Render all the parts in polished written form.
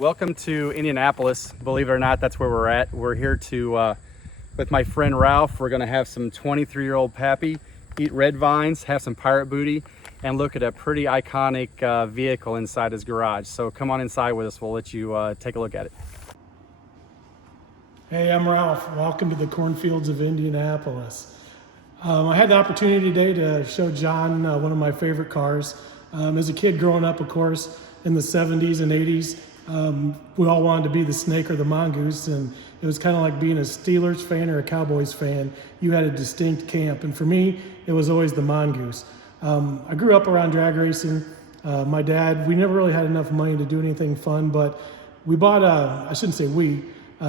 Welcome to Indianapolis. Believe it or not, that's where we're at. We're here to, with my friend Ralph. We're gonna have some 23-year-old Pappy, eat red vines, have some pirate booty, and look at a pretty iconic vehicle inside his garage. So come on inside with us. We'll let you take a look at it. Hey, I'm Ralph. Welcome to the cornfields of Indianapolis. I had the opportunity today to show John one of my favorite cars. As a kid growing up, of course, in the 70s and 80s, we all wanted to be the Snake or the Mongoose, and it was kind of like being a Steelers fan or a Cowboys fan. You had a distinct camp, and for me, it was always the Mongoose. I grew up around drag racing. My dad, we never really had enough money to do anything fun, but we bought I shouldn't say we,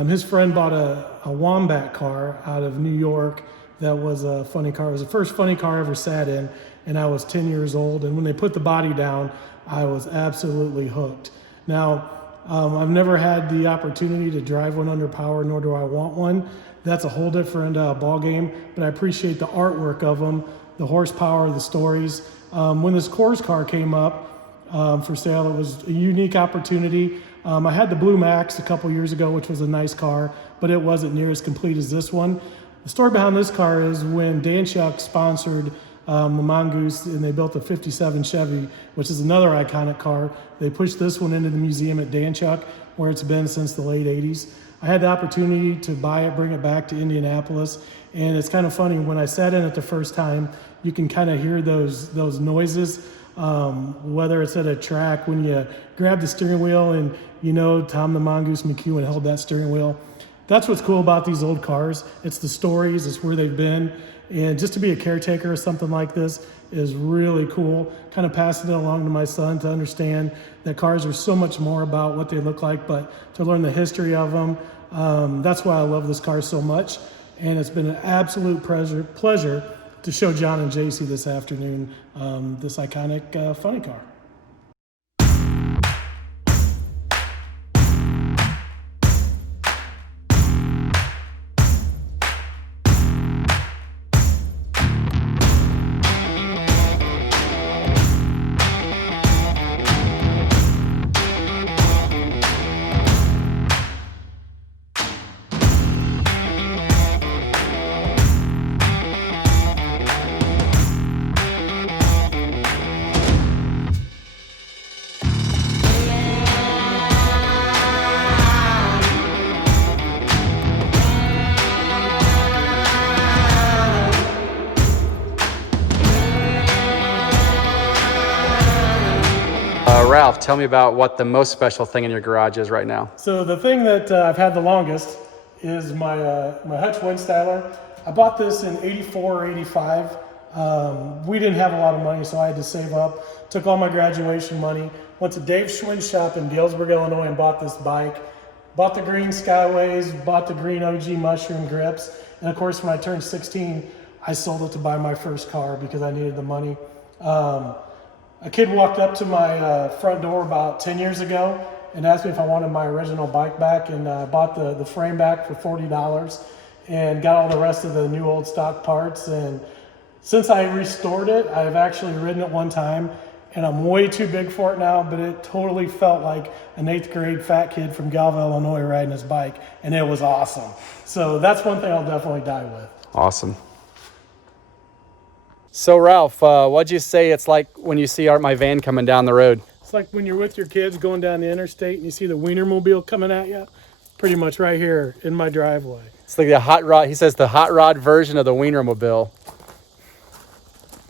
his friend bought a Wombat car out of New York that was a funny car. It was the first funny car I ever sat in, and I was 10 years old, and when they put the body down, I was absolutely hooked. Now, I've never had the opportunity to drive one under power, nor do I want one. That's a whole different ball game, but I appreciate the artwork of them, the horsepower, the stories. When this Coors car came up for sale, it was a unique opportunity. I had the Blue Max a couple years ago, which was a nice car, but it wasn't near as complete as this one. The story behind this car is when Dan Chuck sponsored the Mongoose, and they built a 57 Chevy, which is another iconic car. They pushed this one into the museum at Dan Chuck, where it's been since the late 80s. I had the opportunity to buy it, bring it back to Indianapolis, and it's kind of funny, when I sat in it the first time, you can kind of hear those noises, whether it's at a track, when you grab the steering wheel and you know Tom the Mongoose McEwen held that steering wheel. That's what's cool about these old cars. It's the stories, it's where they've been. And just to be a caretaker of something like this is really cool. Kind of passing it along to my son to understand that cars are so much more about what they look like, but to learn the history of them. That's why I love this car so much. And it's been an absolute pleasure to show John and JC this afternoon this iconic funny car. Ralph, tell me about what the most special thing in your garage is right now. So the thing that I've had the longest is my Hutch wind styler. I bought this in 84 or 85. We didn't have a lot of money, so I had to save up. Took all my graduation money, went to Dave's Schwinn shop in Galesburg, Illinois, and bought this bike. Bought the green Skyways, bought the green OG mushroom grips, and of course when I turned 16, I sold it to buy my first car because I needed the money. A kid walked up to my front door about 10 years ago and asked me if I wanted my original bike back, and I bought the frame back for $40 and got all the rest of the new old stock parts. And since I restored it, I've actually ridden it one time, and I'm way too big for it now, but it totally felt like an 8th grade fat kid from Galvin, Illinois riding his bike, and it was awesome. So that's one thing I'll definitely die with. Awesome. So Ralph, what'd you say it's like when you see my van coming down the road? It's like when you're with your kids going down the interstate and you see the Wienermobile coming at you, pretty much right here in my driveway. It's like the hot rod, he says the hot rod version of the Wienermobile.